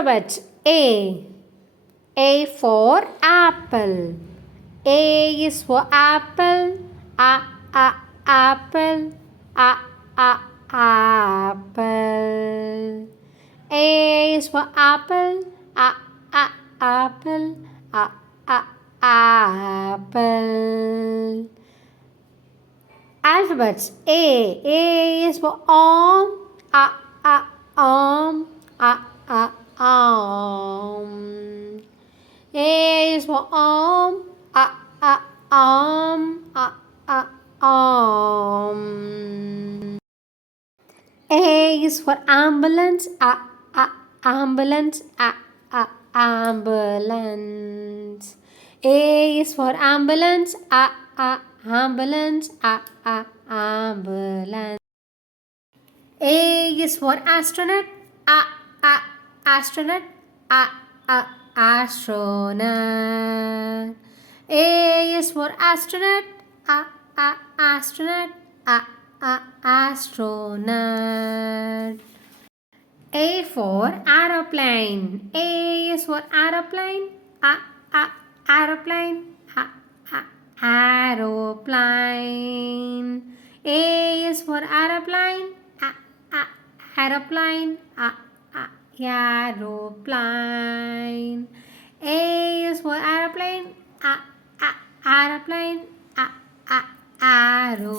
Alphabet. A for apple. A is for apple. Apple. Apple. A is for apple. Apple. Apple. Alphabets. A is for arm. Arm. Arm. A is for arm. Arm. Arm. A is for ambulance. Ambulance. Ambulance. A is for ambulance. Ambulance. Ambulance. A is for astronaut. Astronaut. Astronaut. A is for astronaut. Astronaut. Astronaut. A for aeroplane. A is for aeroplane. Aeroplane. Aeroplane. A is for aeroplane. Aeroplane. Aeroplane. A is for aeroplane. Aeroplane. Arrow.